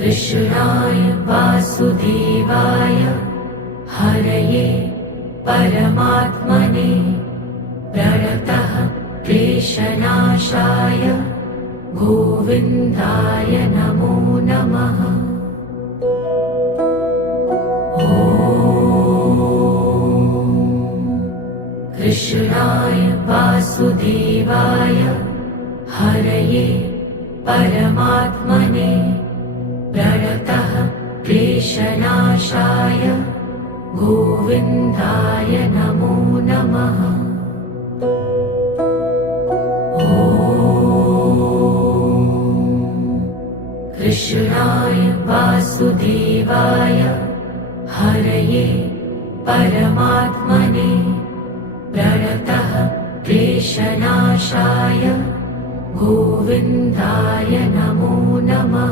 कृष्णाय वासुदेवाय हरये परमात्मने प्रणतः क्लेशनाशाय गोविन्दाय नमो नमः। कृष्णाय वासुदेवाय हरये परमात्मने प्रणतः क्लेशनाशाय गोविन्दाय नमो नमः। कृष्णाय वासुदेवाय हरये परमात्मने प्रणतः क्लेशनाशाय गोविन्दाय नमो नमः।